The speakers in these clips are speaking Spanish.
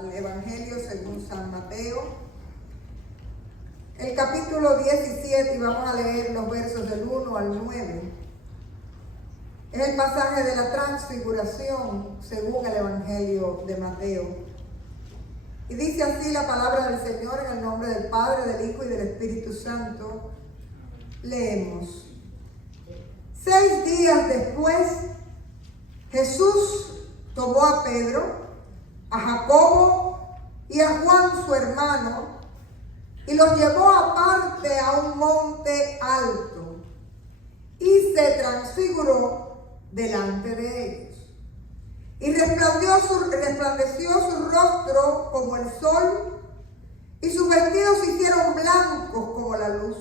al Evangelio según San Mateo, el capítulo 17, y vamos a leer los versos del 1 al 9. Es el pasaje de la transfiguración según el Evangelio de Mateo. Y dice así la palabra del Señor en el nombre del Padre, del Hijo y del Espíritu Santo. Leemos. 6 días después, Jesús tomó a Pedro, a Jacobo y a Juan su hermano y los llevó aparte a un monte alto y se transfiguró delante de ellos. Y resplandeció su rostro como el sol y sus vestidos se hicieron blancos como la luz.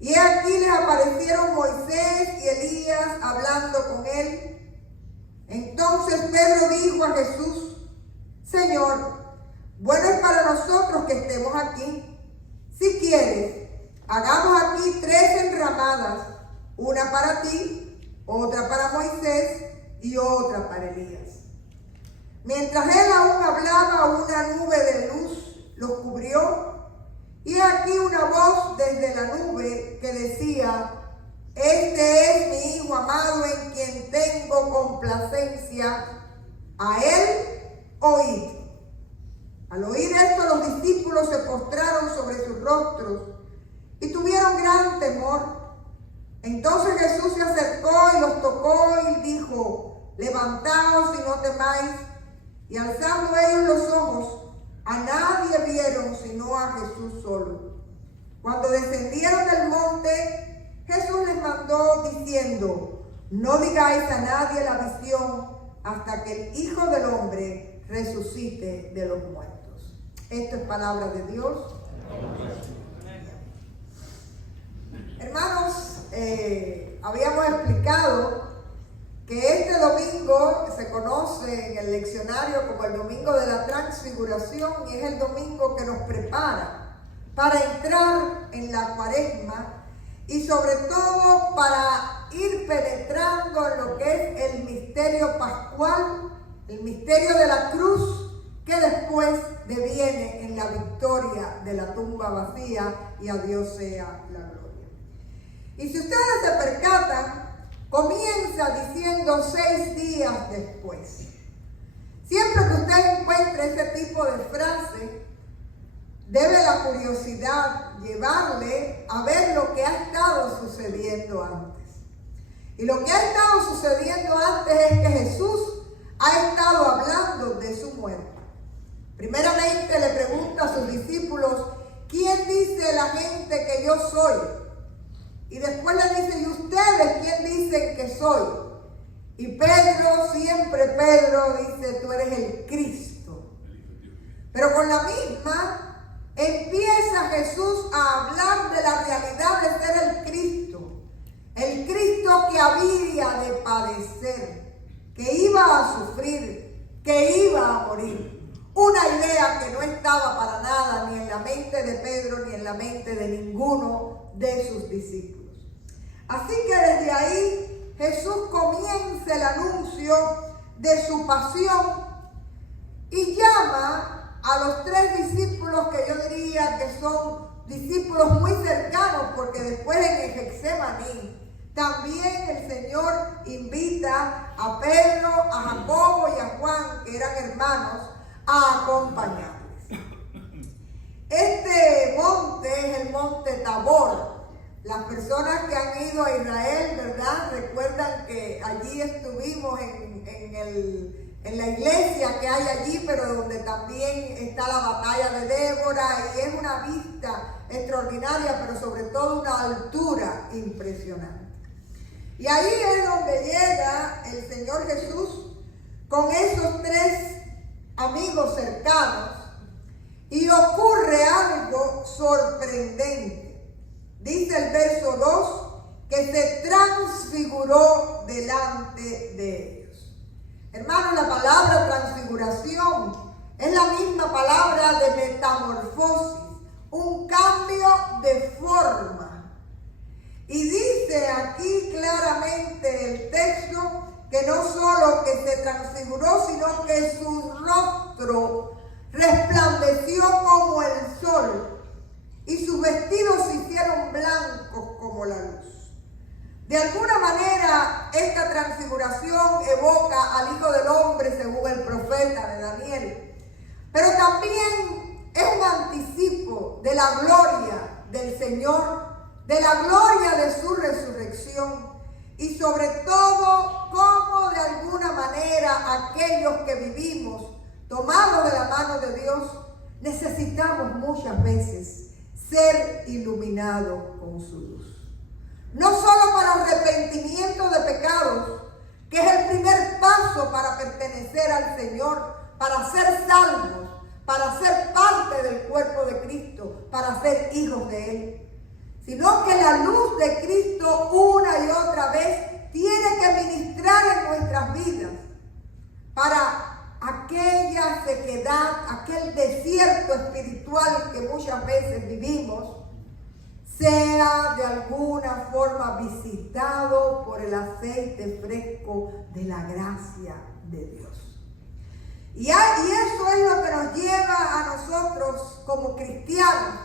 Y aquí les aparecieron Moisés y Elías hablando con él. Entonces Pedro dijo a Jesús: Señor, bueno es para nosotros que estemos aquí. Si quieres, hagamos aquí 3 enramadas, una para ti, otra para Moisés y otra para Elías. Mientras él aún hablaba, una nube de luz los cubrió, y aquí una voz desde la nube que decía: Este es mi Hijo amado en quien tengo complacencia, a él oíd. Al oír esto, los discípulos se postraron sobre sus rostros y tuvieron gran temor. Entonces Jesús se acercó y los tocó y dijo: Levantaos y no temáis. Y alzando ellos los ojos, a nadie vieron sino a Jesús solo. Cuando descendieron del monte, Jesús les mandó diciendo: No digáis a nadie la visión hasta que el Hijo del Hombre resucite de los muertos. Esto es palabra de Dios. Hermanos, habíamos explicado que este domingo se conoce en el leccionario como el domingo de la transfiguración, y es el domingo que nos prepara para entrar en la cuaresma y sobre todo para ir penetrando en lo que es el misterio pascual, el misterio de la cruz, que después deviene en la victoria de la tumba vacía, y a Dios sea la gloria. Y si ustedes se percatan, comienza diciendo 6 días después. Siempre que usted encuentre ese tipo de frase, debe la curiosidad llevarle a ver lo que ha estado sucediendo antes. Y lo que ha estado sucediendo antes es que Jesús ha estado hablando de su muerte. Primeramente le pregunta a sus discípulos: ¿quién dice la gente que yo soy? Y después le dice: ¿y ustedes quién dicen que soy? Y Pedro, siempre Pedro, dice: tú eres el Cristo. Pero con la misma empieza Jesús a hablar de la realidad de ser el Cristo. El Cristo que había de padecer, que iba a sufrir, que iba a morir. Una idea que no estaba para nada ni en la mente de Pedro ni en la mente de ninguno de sus discípulos. Así que desde ahí Jesús comienza el anuncio de su pasión y llama a los 3 discípulos que yo diría que son discípulos muy cercanos, porque después en el Getsemaní también el Señor invita a Pedro, a Jacobo y a Juan, que eran hermanos, a acompañarles. Este monte es el monte Tabor. Las personas que han ido a Israel, ¿verdad?, recuerdan que allí estuvimos en la iglesia que hay allí, pero donde también está la batalla de Débora, y es una vista extraordinaria, pero sobre todo una altura impresionante. Y ahí es donde llega el Señor Jesús con esos 3 amigos cercanos, y ocurre algo sorprendente. Dice el verso 2 que se transfiguró delante de ellos. Hermanos, la palabra transfiguración es la misma palabra de metamorfosis, un cambio de forma. Y dice aquí claramente el texto que no solo que se transfiguró, sino que su rostro la gloria del Señor, de la gloria de su resurrección y sobre todo cómo de alguna manera aquellos que vivimos tomados de la mano de Dios necesitamos muchas veces ser iluminados con su luz. No solo para arrepentimiento de pecados, que es el primer paso para pertenecer al Señor, para ser salvos, para ser parte del cuerpo de Cristo, para ser hijos de Él, sino que la luz de Cristo una y otra vez tiene que ministrar en nuestras vidas para aquella sequedad, aquel desierto espiritual que muchas veces vivimos, sea de alguna forma visitado por el aceite fresco de la gracia de Dios. Y eso es lo que nos lleva a nosotros como cristianos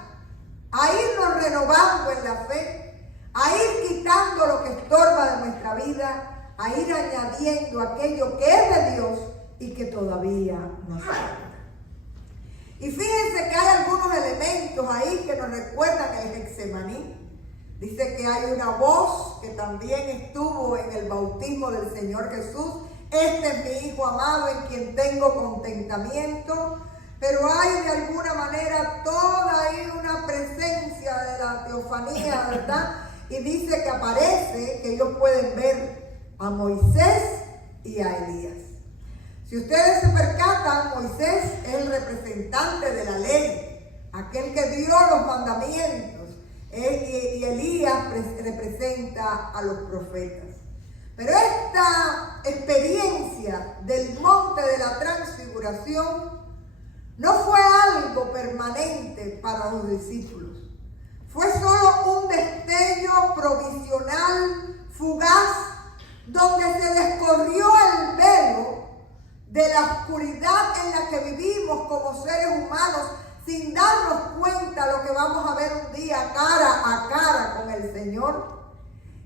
a irnos renovando en la fe, a ir quitando lo que estorba de nuestra vida, a ir añadiendo aquello que es de Dios y que todavía nos falta. Y fíjense que hay algunos elementos ahí que nos recuerdan el Getsemaní. Dice que hay una voz que también estuvo en el bautismo del Señor Jesús. Este es mi Hijo amado en quien tengo contentamiento. Pero hay de alguna manera toda ahí una presencia de la teofanía, ¿verdad? Y dice que aparece, que ellos pueden ver a Moisés y a Elías. Si ustedes se percatan, Moisés es el representante de la ley, aquel que dio los mandamientos, y Elías representa a los profetas. Pero esta experiencia del monte de la transfiguración no fue algo permanente para los discípulos. Fue solo un destello provisional, fugaz, donde se descorrió el velo de la oscuridad en la que vivimos como seres humanos, sin darnos cuenta de lo que vamos a ver un día cara a cara con el Señor.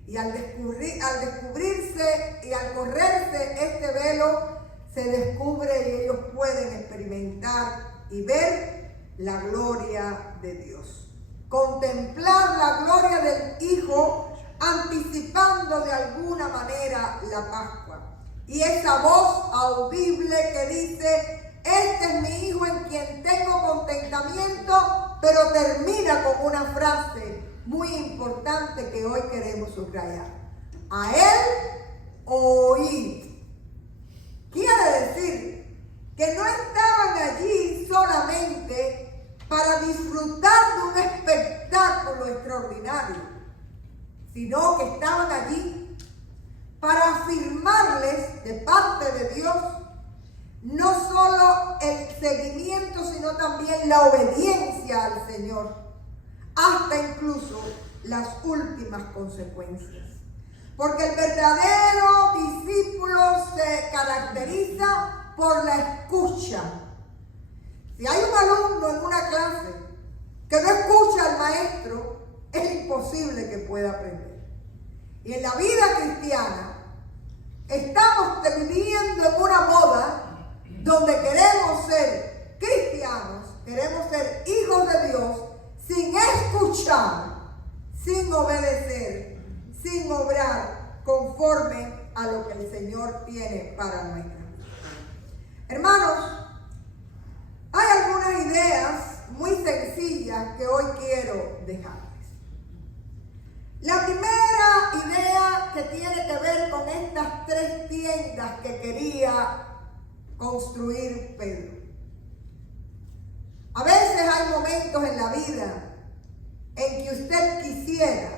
Y al descubrirse y al correrse este velo, se descubre y ellos pueden experimentar y ver la gloria de Dios. Contemplar la gloria del Hijo, anticipando de alguna manera la Pascua. Y esa voz audible que dice, este es mi Hijo en quien tengo contentamiento, pero termina con una frase muy importante que hoy queremos subrayar. A Él oíd. Quiere decir que no estaban allí solamente para disfrutar de un espectáculo extraordinario, sino que estaban allí para afirmarles de parte de Dios no solo el seguimiento, sino también la obediencia al Señor, hasta incluso las últimas consecuencias. Porque el verdadero discípulo se caracteriza por la escucha. Si hay un alumno en una clase que no escucha al maestro, es imposible que pueda aprender. Y en la vida cristiana estamos viviendo en una moda donde queremos ser cristianos, queremos ser hijos de Dios, sin escuchar, sin obedecer, sin obrar conforme a lo que el Señor tiene para nuestra vida. Hermanos, hay algunas ideas muy sencillas que hoy quiero dejarles. La primera idea que tiene que ver con estas 3 tiendas que quería construir Pedro. A veces hay momentos en la vida en que usted quisiera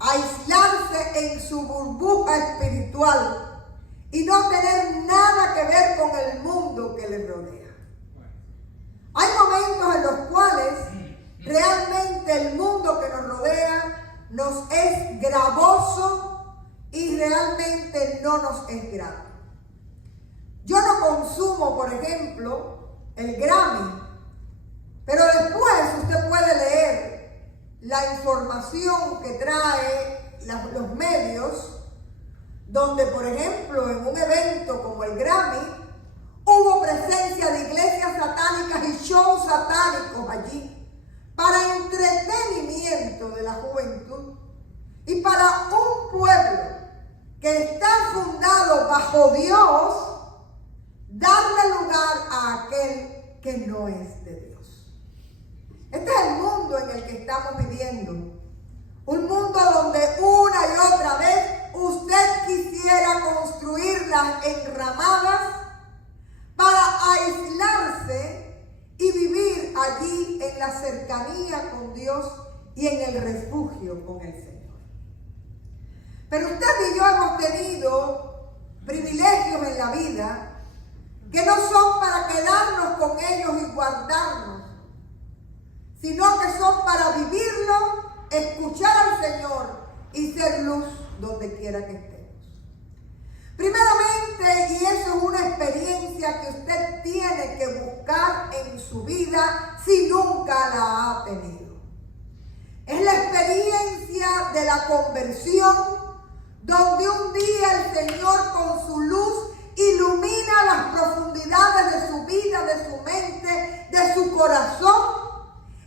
aislarse en su burbuja espiritual y no tener nada que ver con el mundo que le rodea. Hay momentos en los cuales realmente el mundo que nos rodea nos es gravoso y realmente no nos es grato. Yo no consumo, por ejemplo, el Grammy, pero después usted puede leer la información que trae los medios, donde, por ejemplo, en un evento como el Grammy, hubo presencia de iglesias satánicas y shows satánicos allí, para entre a aquel que no es de Dios. Este es el mundo en el que estamos viviendo. Un mundo donde una y otra vez usted quisiera construir las enramadas para aislarse y vivir allí en la cercanía con Dios y en el refugio con el Señor. Pero usted y yo hemos tenido privilegios en la vida que no son para quedarnos con ellos y guardarnos, sino que son para vivirlo, escuchar al Señor y ser luz donde quiera que estemos. Primeramente, y eso es una experiencia que usted tiene que buscar en su vida si nunca la ha tenido. Es la experiencia de la conversión, donde un día el Señor con su luz ilumina las profundidades de su vida, de su mente, de su corazón,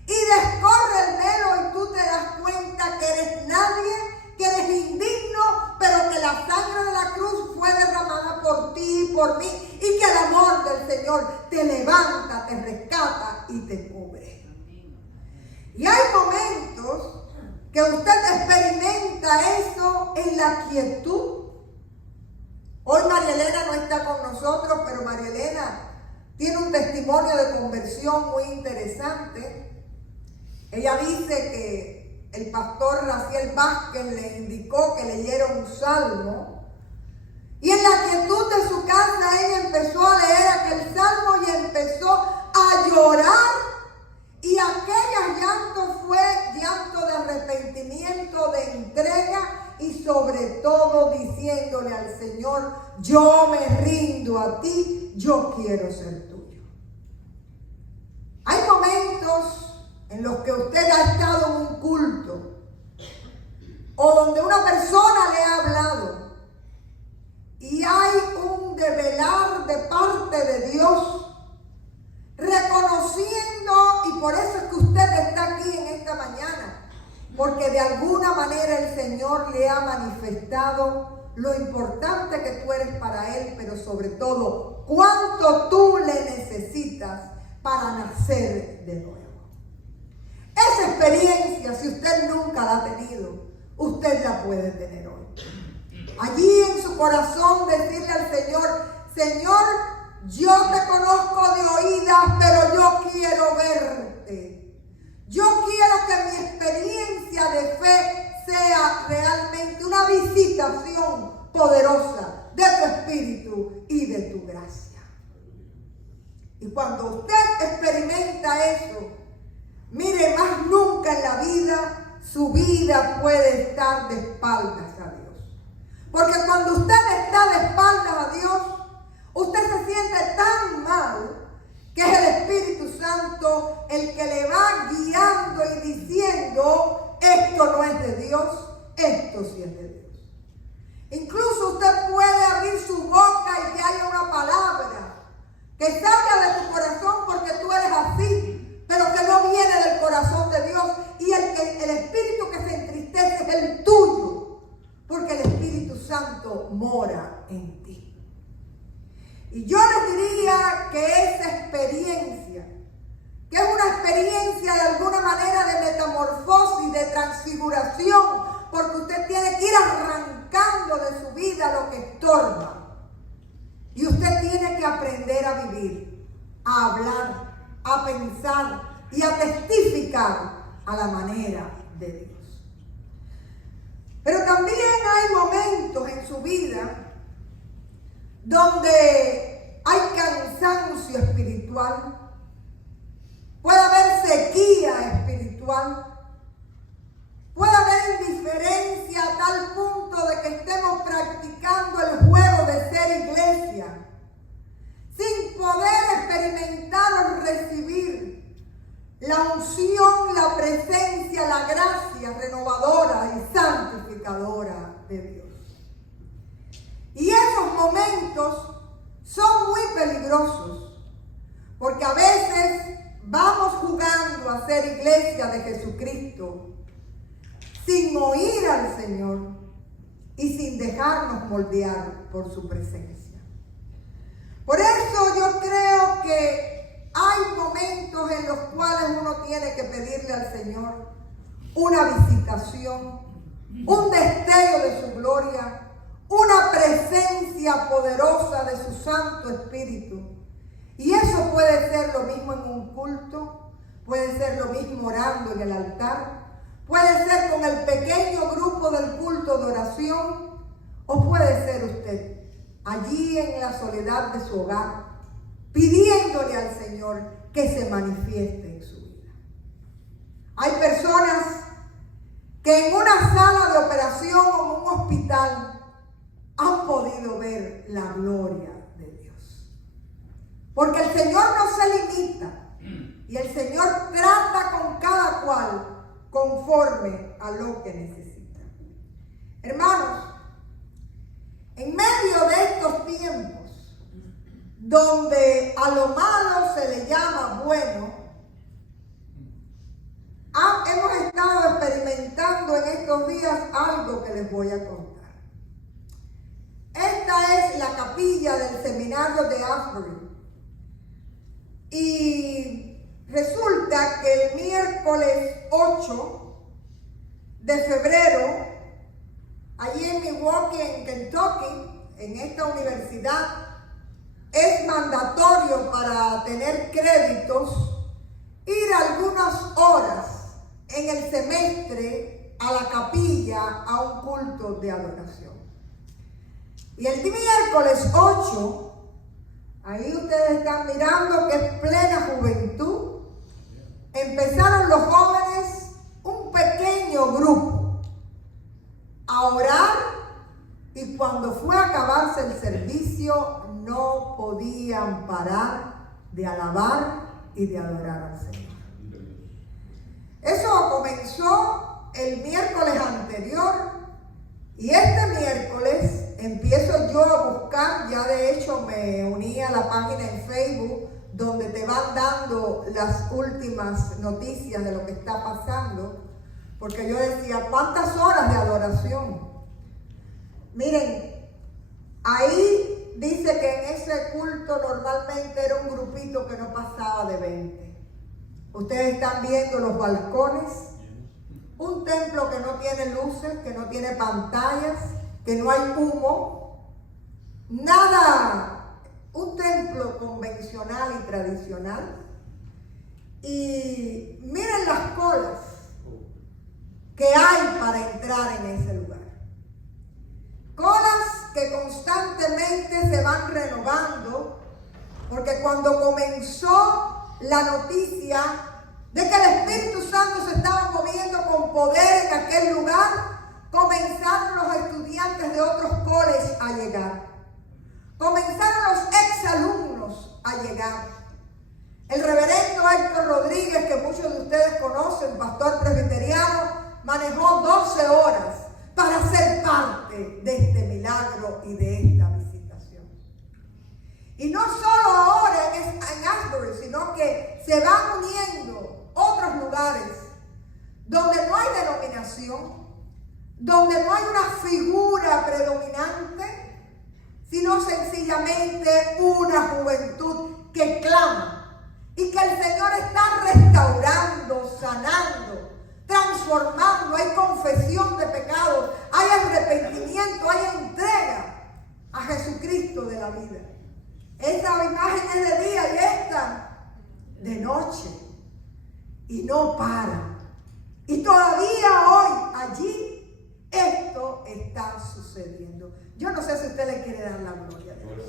y descorre el velo y tú te das cuenta que eres nadie, que eres indigno, pero que la sangre de la cruz fue derramada por ti y por mí, y que el amor del Señor te levanta, te rescata y te cubre. Y hay momentos que usted experimenta eso en la quietud. Hoy María Elena no está con nosotros, pero María Elena tiene un testimonio de conversión muy interesante. Ella dice que el pastor Raciel Vázquez le indicó que leyera un salmo, y en la quietud de su casa ella empezó a leer aquel salmo y empezó a llorar, y aquel llanto fue llanto de arrepentimiento, de entrega, y sobre todo diciéndole al Señor: yo me rindo a ti, yo quiero ser tuyo. Hay momentos en los que usted ha estado en un culto o donde una persona le ha hablado y hay un develar de parte de Dios, reconociendo, y por eso es que usted está aquí en esta mañana, porque de alguna manera el Señor le ha manifestado lo importante que tú eres para Él, pero sobre todo cuánto tú le necesitas para nacer de nuevo. Esa experiencia, si usted nunca la ha tenido, usted la puede tener hoy. Allí en su corazón decirle al Señor: Señor, yo te conozco de oídas, pero yo quiero verte. Yo quiero que mi experiencia de fe sea realmente una visitación poderosa de tu Espíritu y de tu gracia. Y cuando usted experimenta eso, mire, más nunca en la vida su vida puede estar de espaldas a Dios. Porque cuando usted está de espaldas a Dios, usted se siente tan mal que es el Espíritu Santo el que le va guiando y diciendo: esto no es de Dios, esto sí es de Dios. Incluso usted puede abrir su boca y que haya una palabra que salga de tu corazón porque tú eres así, pero que no viene del corazón de Dios, y el espíritu que se entristece es el tuyo, porque el Espíritu Santo mora en ti. Y yo les diría que esa experiencia, que es una experiencia de alguna manera de metamorfosis, de transfiguración, porque usted tiene que ir arrancando de su vida lo que estorba, y usted tiene que aprender a vivir, a hablar, a pensar y a testificar a la manera de Dios. Pero también hay momentos en su vida donde hay cansancio espiritual, puede haber sequía espiritual, puede haber indiferencia a tal punto de que estemos practicando el juego de ser iglesia, sin poder experimentar o recibir la unción, la presencia, la gracia renovadora y santificadora de Dios. Y esos momentos son muy peligrosos, porque a veces vamos jugando a ser iglesia de Jesucristo sin oír al Señor y sin dejarnos moldear por su presencia. Por eso yo creo que tiene que pedirle al Señor una visitación, un destello de su gloria, una presencia poderosa de su Santo Espíritu. Y eso puede ser lo mismo en un culto, puede ser lo mismo orando en el altar, puede ser con el pequeño grupo del culto de oración, o puede ser usted allí en la soledad de su hogar, pidiéndole al Señor que se manifieste en su vida. Hay personas que en una sala de operación o en un hospital han podido ver la gloria de Dios. Porque el Señor no se limita y el Señor trata con cada cual conforme a lo que necesita. Hermanos, en medio de estos tiempos donde a lo malo se le llama bueno, hemos estado experimentando en estos días algo que les voy a contar. Esta es la capilla del seminario de Asbury. Y resulta que el miércoles 8 de febrero, allí en Milwaukee, en Kentucky, en esta universidad, es mandatorio para tener créditos ir algunas horas en el semestre a la capilla a un culto de adoración. Y el miércoles 8, ahí ustedes están mirando que es plena juventud, empezaron los jóvenes, un pequeño grupo, a orar, y cuando fue a acabarse el servicio no podían parar de alabar y de adorar al Señor. Eso comenzó el miércoles anterior, y este miércoles empiezo yo a buscar. Ya de hecho me uní a la página en Facebook donde te van dando las últimas noticias de lo que está pasando, porque yo decía, ¿cuántas horas de adoración? Miren, ahí dice que en ese culto normalmente era un grupito que no pasaba de 20. Ustedes están viendo los balcones, un templo que no tiene luces, que no tiene pantallas, que no hay humo, nada, un templo convencional y tradicional. Y miren las colas que hay para entrar en ese lugar. Colas que constantemente se van renovando, porque cuando comenzó la noticia de que el Espíritu Santo se estaba moviendo con poder en aquel lugar, comenzaron los estudiantes de otros colegios a llegar. Comenzaron los exalumnos a llegar. El reverendo Héctor Rodríguez, que muchos de ustedes conocen, pastor presbiteriano, manejó 12 horas para ser parte de este milagro y de esta visitación. Y no solo ahora en Asbury, sino que se van uniendo otros lugares donde no hay denominación, donde no hay una figura predominante, sino sencillamente una juventud que clama y que el Señor está restaurando, sanando, transformando. Hay confesión de pecados, hay arrepentimiento, hay entrega a Jesucristo de la vida. Esta imagen es de día y esta de noche, y no para. Y todavía hoy allí esto está sucediendo. Yo no sé si usted le quiere dar la gloria a Dios,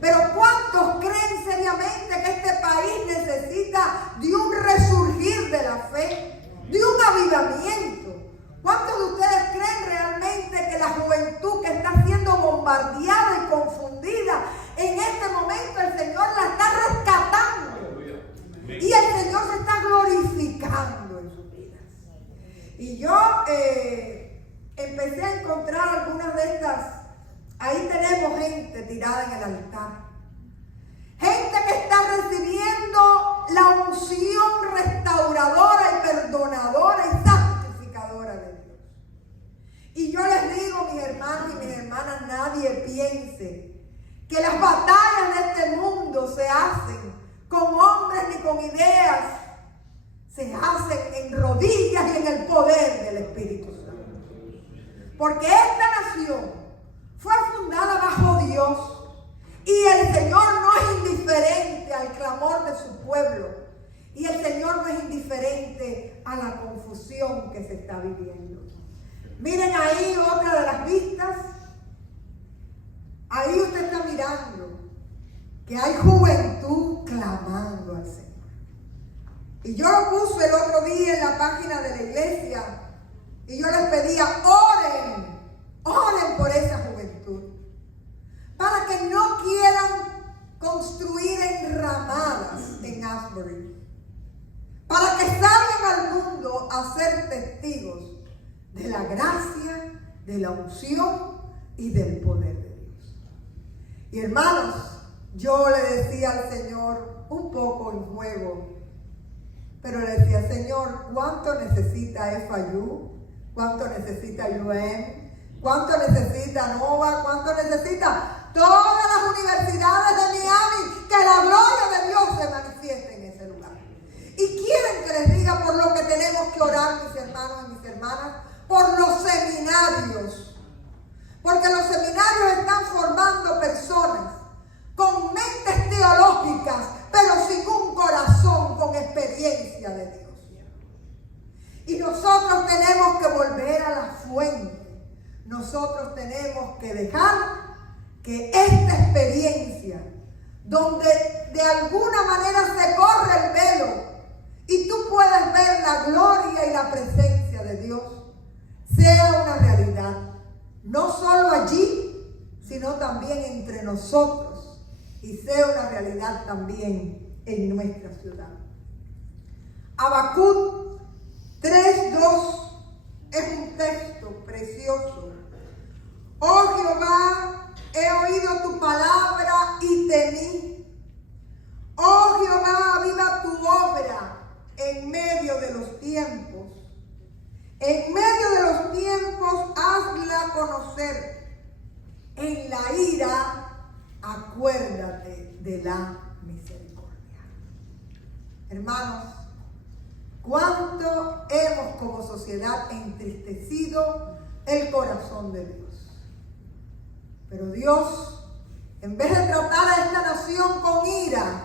pero ¿cuántos creen seriamente que este país necesita de un resurgir de la fe, de un avivamiento? ¿Cuántos de ustedes creen realmente que la juventud que está siendo bombardeada y confundida, en este momento el Señor la está rescatando y el Señor se está glorificando en sus vidas? Y yo empecé a encontrar algunas de estas. Ahí tenemos gente tirada en el altar, gente que está recibiendo la unción restauradora y perdonadora y santificadora de Dios. Y yo les digo, mis hermanos y mis hermanas, nadie piense que las batallas de este mundo se hacen con hombres ni con ideas, se hacen en rodillas y en el poder del Espíritu Santo. Porque esta nación fue fundada bajo Dios y el Señor no es indiferente al clamor de su pueblo y el Señor no es indiferente a la confusión que se está viviendo. Miren ahí otra de las vistas. Ahí usted está mirando que hay juventud clamando al Señor. Y yo lo puse el otro día en la página de la iglesia y yo les pedía, oren por esa juventud, para que no quieran construir enramadas en Asbury, para que salgan al mundo a ser testigos de la gracia, de la unción y del poder de Dios. Y hermanos, yo le decía al Señor, un poco en juego, pero le decía, Señor, ¿cuánto necesita FIU? ¿Cuánto necesita UM? ¿Cuánto necesita Nova? ¿Cuánto necesita todas las universidades de Miami? Que la gloria de Dios se manifieste en ese lugar. Y quieren que les diga por lo que tenemos que orar, mis hermanos y mis hermanas, por los seminarios. Porque los seminarios están formando personas con mentes teológicas, pero sin un corazón con experiencia de Dios. Y nosotros tenemos que volver a la fuente. Nosotros tenemos que dejar que esta experiencia, donde de alguna manera se corre el velo y tú puedes ver la gloria y la presencia de Dios, sea una realidad. No solo allí, sino también entre nosotros. Y sea una realidad también en nuestra ciudad. Habacuc 3:2 es un texto precioso. Oh Jehová, he oído tu palabra y temí. Oh Jehová, aviva tu obra en medio de los tiempos. En medio de los tiempos, hazla conocer. En la ira, acuérdate de la misericordia. Hermanos, ¿cuánto hemos como sociedad entristecido el corazón de Dios? Pero Dios, en vez de tratar a esta nación con ira,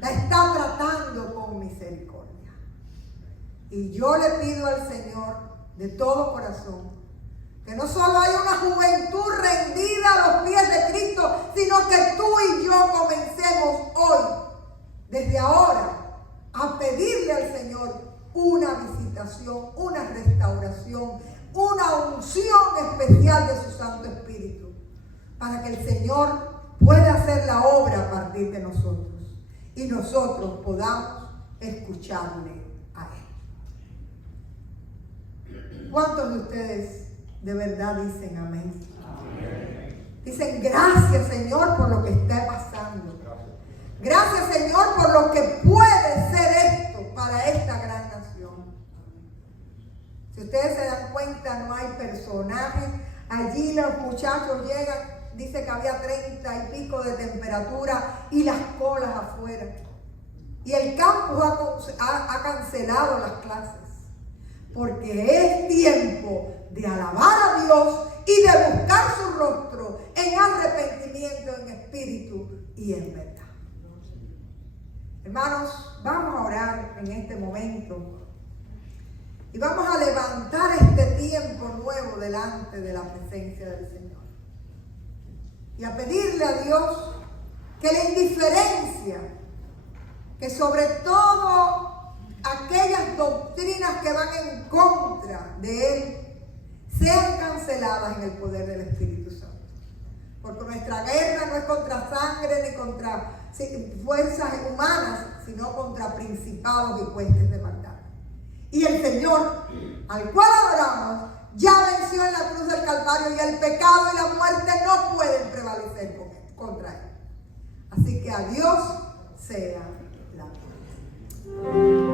la está tratando con misericordia. Y yo le pido al Señor de todo corazón que no solo haya una juventud rendida a los pies de Cristo, sino que tú y yo comencemos hoy, desde ahora, a pedirle al Señor una visitación, una restauración, una unción especial de su Santo Espíritu, para que el Señor pueda hacer la obra a partir de nosotros y nosotros podamos escucharle a Él. ¿Cuántos de ustedes de verdad dicen amén? Amén. Dicen gracias, Señor, por lo que está pasando. Gracias, Señor, por lo que puede ser esto para esta gran nación. Si ustedes se dan cuenta, no hay personajes. Allí los muchachos llegan, dice que había 30 y pico de temperatura y las colas afuera. Y el campus ha cancelado las clases. Porque es tiempo de alabar a Dios y de buscar su rostro en arrepentimiento, en espíritu y en verdad. Hermanos, vamos a orar en este momento y vamos a levantar este tiempo nuevo delante de la presencia del Señor y a pedirle a Dios que la indiferencia, que sobre todo aquellas doctrinas que van en contra de Él sean canceladas en el poder del Espíritu Santo. Porque nuestra guerra no es contra sangre ni contra fuerzas humanas, sino contra principados y huestes de maldad. Y el Señor, al cual adoramos, ya venció en la cruz del Calvario y el pecado y la muerte no pueden prevalecer contra Él. Así que a Dios sea la gloria.